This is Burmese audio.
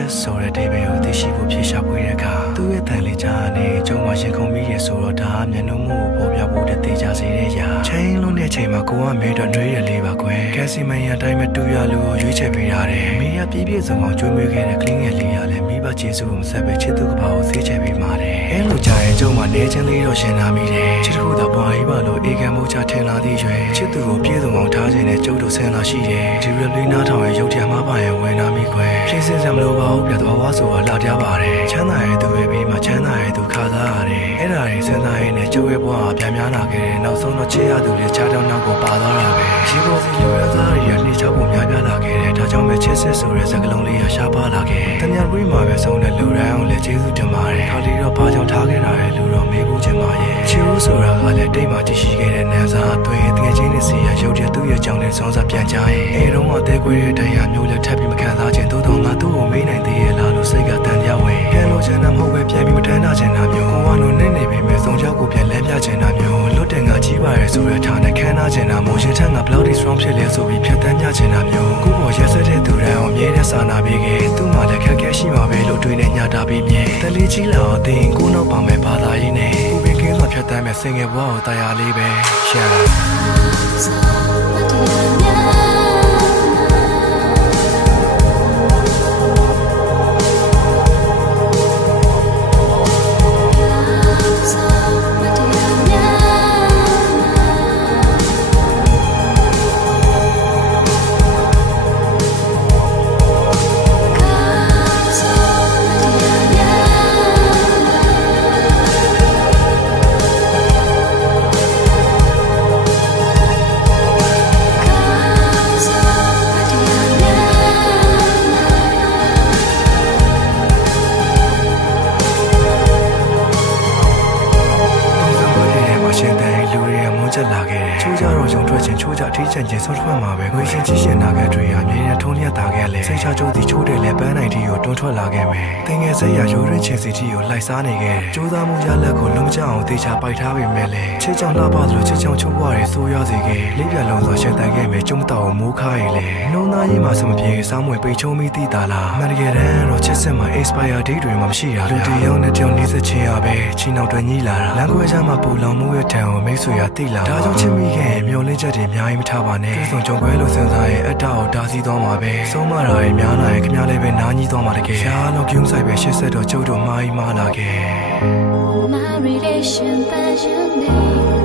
စ်ဆိုတဲ့ဒေဘယ်ကိုသိရှိဖို့ဖြေရှာဖွေတဲ့အခါသူ့ရဲ့တန်လေးကြားနေကျုံမရင်ခုန်ပြီးရဆိုတော့ဒါမျက်နှာမှုကိုပေါ်ပြဖို့တည်ကြစေတဲ့ရာချိန်လုံးတဲ့ချိန်မှာကိုကမဲတော့တွေးရလေးပါကွယ်ကက်စီမန်ရတိုင်းမဲ့တူရလူကိုရွေးချယ်ပေးရတယ်မိရပြည့်ပြည့်စုံအောင်ကျွေးမွေးခဲ့တဲ့ကလင်းငယ်လေးရလည်းမိဘကျေးဇူးကိုမဆက်ပဲချစ်သူကပါကိုသိချယ်ပေးပါတယ်အဲလိုကြာရင်ကျုံမနေချင်းလေးတော့ရှင်နာမိတယ်ချစ်သူကပွားရီပါလို့အေကန်မိုးချထင်လာသည့်ရွယ်ချစ်သူကိုပြေးစုံအောင်ထားခြင်းနဲ့ကျုပ်တို့ဆင်းလာရှိတယ်ဒီရပလီနာထောင်ရဲ့ရုပ်ထံမှာပါရင်ဝင်နာမိကွယ်ဖြည့်စင်စံမလို့ပါဘူးပြတ်သွားဆိုတာလာပြပါတယ်ချမ်းသာရဲ့သူရဲ့ဘေးမှာချမ်းသာရဲ့သူခါသားရတယ်အဲ့ဒါတွေစဉ်းစားရင်းနဲ့ကျုပ်ရဲ့ဘဝကပြန်များလာခဲ့တယ်နောက်ဆုံးတော့ချစ်ရသူတွေချားတောင်းနောက်ကိုပါသွားတာပဲရေပေါ်စီလူရသားတွေနှိမ့်ချဖို့များပြားလာခဲ့တယ်ဒါကြောင့်ပဲချစ်စစ်ဆိုတဲ့စကားလုံးလေးရရှားပါလာခဲ့တမန်ရီမှာပဲဆုံးတဲ့လူတိုင်းအောင်လည်းကျေးဇူးတင်ပါတယ်ခါလီတော့ဘာကြောင့်ထားခဲ့တာလဲလူတော့မေးဖို့ချင်ပါရဲ့ချစ်ဦးဆိုတာကလည်းတိတ်မှတရှိခဲ့တဲ့နန်းစားအသွင်တကယ်ချင်းနဲ့စီရရုပ်တဲ့သူ့ရဲ့ကြောင့်လည်းစောစားပြန်ကြရင်အဲတော့အသေးကွေးတဲ့တရားမျိုးလည်းထပ်ပြီးမခံစားခြင်းသို့တော့ငါသူ့ကိုမေးနိုင်သေးရဲ့လားလို့စိတ်ကတန်ပြောင်းဝင်ပြန်လို့ချင်တာမဟုတ်ပဲပြန်ပြီးမထမ်းတာချင်တာမျိုးကိုကလို့နေနေပေမဲ့ဆုံးချောက်ကိုပြန်လဲပြချင်တာမျိုးလွတ်တယ်ငါကြီးပါရဲ့ဆိုရထားနဲ့ခံနာချင်တာမို့ရင်ထက်ငါ bloody strong ဖြစ်လဲဆိုပြီးဖြတ်တန်းပြချင်တာမျိုးကိုပေါ်ရက်စက်တဲ့သူတိုင်းအောင်မြဲတဲ့စာနာပေးခဲ့သူ့မှာလည်းခက်ခဲရှိမှာပဲလို့တွေးနေညတာပြီးမြဲတလေးကြီးလာတော့တင်ကိုနောက်ပါမယ်ဘာသာရေးနဲ့ကိုပင်ကင်းစွာဖြတ်တန်းမဲ့စင်ငယ်ဘဝကိုတရားလေးပဲရှာလာခဲ့တယ်ချိုးကြတော့ရုံထွက်ခြင်းချိုးကြထိချင်ခြင်းဆော့ထွက်မှာပဲငွေရှင်ချစ်ရှင်နာခဲ့တွေအမြဲတမ်းထုံးရက်တာခဲ့လေစိတ်ချကြိုးစီချိုးတယ်လဲပန်းနိုင်တီကိုတွန်းထွက်လာခဲ့မယ်တင်ငယ်စိတ်ရရိုးရင်းချင်စီတီကိုလိုက်စားနေခဲ့ကြိုးစားမှုရလက်ကိုလုံးချအောင်တေချာပိုက်ထားပေမဲ့လေချစ်ချောင်လှပသလိုချစ်ချောင်ချိုးပွားတွေဆိုးရစေခဲ့လေးပြလုံးစွာရှင်တန်ခဲ့မယ်ကျုံတောင်မိုးခါရီလေနှုံသားရေးမှာစမပြေစားမွေပိတ်ချုံမိတိတာလားမန်တကယ်တမ်းတော့ချစ်စစ်မှာ expire date တွေမှာမရှိတာလူတယောက်နဲ့တယောက်နေစချင်ရပဲချီနောက်တွင်ညီလာတာလမ်းခွဲချမှာပူလောင်မှုရဲ့တန်ကိုမိတ်ဆွေရတိလာဒါကြောင့်ချစ်မိခဲ့မျောလင်းချက်တွေအများကြီးမထားပါနဲ့သူဆောင်ကြုံခွဲလို့စဉ်းစားရဲ့အတ္တကိုတားဆီးသွားမှာပဲဆုံးမတာတွေများလာရင်ခင်ဗျားလည်းပဲနားကြီးသွားမှာတကယ်ရှားလုံးကျုံဆိုင်ပဲရှစ်ဆက်တော့ကျုပ်တို့မှားကြီးမှားလာခဲ့ My relation that you need